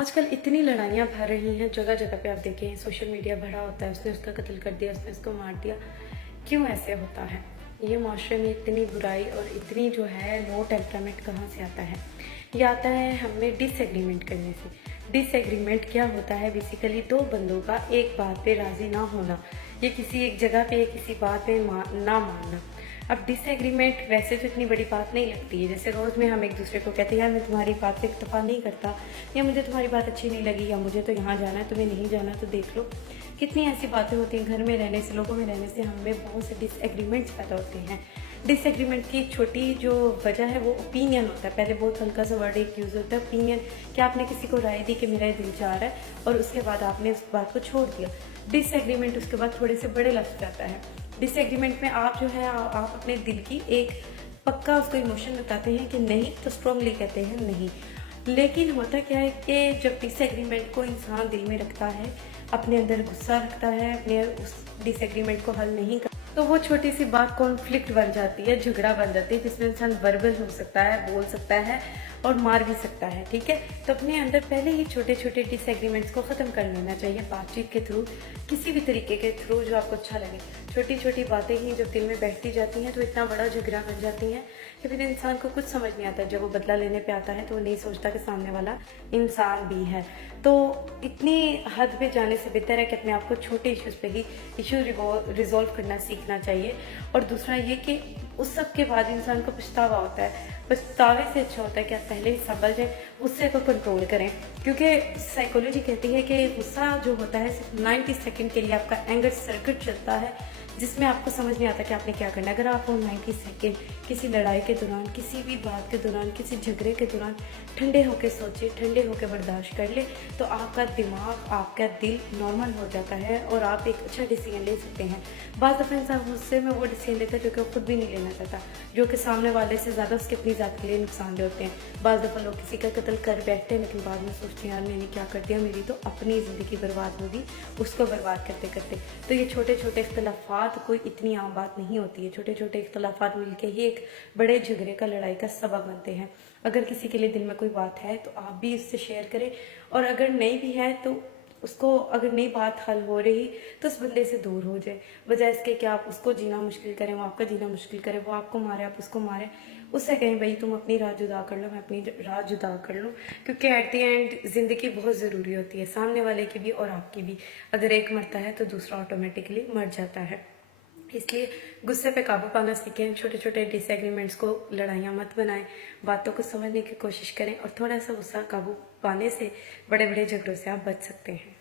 आजकल इतनी लड़ाइयाँ भर रही हैं, जगह जगह पे आप देखें सोशल मीडिया भरा होता है, उसने उसका कत्ल कर दिया, उसने उसको मार दिया। क्यों ऐसे होता है? ये माशरे में इतनी बुराई और इतनी जो है लो टेम्परामेंट कहाँ से आता है? ये आता है हमें डिसएग्रीमेंट करने से। डिसएग्रीमेंट क्या होता है? बेसिकली दो बंदों का एक बात पे राजी ना होना, ये किसी एक जगह पे किसी बात पे ना मानना। अब डिसएग्रीमेंट वैसे तो इतनी बड़ी बात नहीं लगती है, जैसे रोज़ में हम एक दूसरे को कहते हैं यार मैं तुम्हारी बात पे इत्तेफाक नहीं करता, या मुझे तुम्हारी बात अच्छी नहीं लगी, या मुझे तो यहाँ जाना है तुम्हें नहीं जाना, तो देख लो कितनी ऐसी बातें होती हैं। घर में रहने से, लोगों में रहने से हमें बहुत से डिसएग्रीमेंट्स पैदा होते हैं। डिसएग्रीमेंट की एक छोटी जो वजह है वो ओपिनियन होता है। पहले बहुत हल्का सा वर्ड एक यूज़ होता है ओपिनियन, कि आपने किसी को राय दी कि मेरा ये दिल चाह रहा है और उसके बाद आपने उस बात को छोड़ दिया। डिसएग्रीमेंट उसके बाद थोड़े से बड़े लफ्ज़ आता है। डिसएग्रीमेंट में आप जो है आप अपने दिल की एक पक्का उसको इमोशन बताते हैं कि नहीं, तो स्ट्रांगली कहते हैं नहीं। लेकिन होता क्या है कि जब डिसएग्रीमेंट को इंसान दिल में रखता है, अपने अंदर गुस्सा रखता है, अपने उस डिसएग्रीमेंट को हल नहीं कर, तो वो छोटी सी बात कॉन्फ्लिक्ट बन जाती है, झगड़ा बन जाती है, जिसमें इंसान वर्बल हो सकता है, बोल सकता है और मार भी सकता है। ठीक है, तो अपने अंदर पहले ही छोटे छोटे डिसएग्रीमेंट्स को ख़त्म कर लेना चाहिए बातचीत के थ्रू, किसी भी तरीके के थ्रू जो आपको अच्छा लगे। छोटी छोटी बातें ही जब दिल में बैठती जाती हैं तो इतना बड़ा झगड़ा बन जाती हैं कि फिर इंसान को कुछ समझ नहीं आता। जब वो बदला लेने पे आता है तो वो नहीं सोचता कि सामने वाला इंसान भी है। तो इतनी हद पे जाने से बेहतर है कि अपने आप को छोटे इश्यूज़ पे ही इशू रिजॉल्व करना सीखना चाहिए। और दूसरा ये कि उस सब के बाद इंसान को पछतावा होता है। पछतावे से अच्छा होता है कि आप पहले ही संभल जाए, गुस्से को कंट्रोल करें, क्योंकि साइकोलॉजी कहती है कि गुस्सा जो होता है सिर्फ 90 सेकंड के लिए आपका एंगर सर्किट चलता है, जिसमें आपको समझ नहीं आता कि आपने क्या करना है। अगर आप वो 90 सेकंड किसी लड़ाई के दौरान, किसी भी बात के दौरान, किसी झगड़े के दौरान ठंडे होकर सोचे, ठंडे होकर बर्दाश्त कर ले, तो आपका दिमाग, आपका दिल नॉर्मल हो जाता है और आप एक अच्छा डिसीजन ले सकते हैं। बाज़ दफ़ा इंसान गुस्से में वो डिसीजन लेता है जो कि वो खुद भी नहीं लेना चाहता, जो कि सामने वाले से ज़्यादा उसके अपनी ज़ात के लिए नुकसानदेह होते हैं। बाज़ दफ़ा लोग किसी का कत्ल कर बैठते हैं, लेकिन बाद में सोचते हैं यार मैंने क्या कर दिया, मेरी तो अपनी ज़िंदगी बर्बाद होगी उसको बर्बाद करते करते। तो ये छोटे छोटे इख्तलाफात कोई इतनी आम बात नहीं होती है। छोटे छोटे इख्तलाफात मिलके ही एक बड़े झगड़े का, लड़ाई का सबब बनते हैं। अगर किसी के लिए दिल में कोई बात है तो आप भी उससे शेयर करें, और अगर नहीं भी है तो उसको, अगर नई बात हल हो रही तो उस बंदे से दूर हो जाए, बजाय इसके कि आप उसको जीना मुश्किल करें, वो आपका जीना मुश्किल करे, वो आपको मारे आप उसको मारें। उससे कहें भाई तुम अपनी राह जुदा कर लो, मैं अपनी राह जुदा कर लूँ, क्योंकि एट द एंड ज़िंदगी बहुत ज़रूरी होती है, सामने वाले की भी और आपकी भी। अगर एक मरता है तो दूसरा ऑटोमेटिकली मर जाता है। इसलिए गुस्से पे काबू पाना सीखें, छोटे छोटे डिसएग्रीमेंट्स को लड़ाइयाँ मत बनाएं, बातों को समझने की कोशिश करें, और थोड़ा सा गुस्सा काबू पाने से बड़े बड़े झगड़ों से आप बच सकते हैं।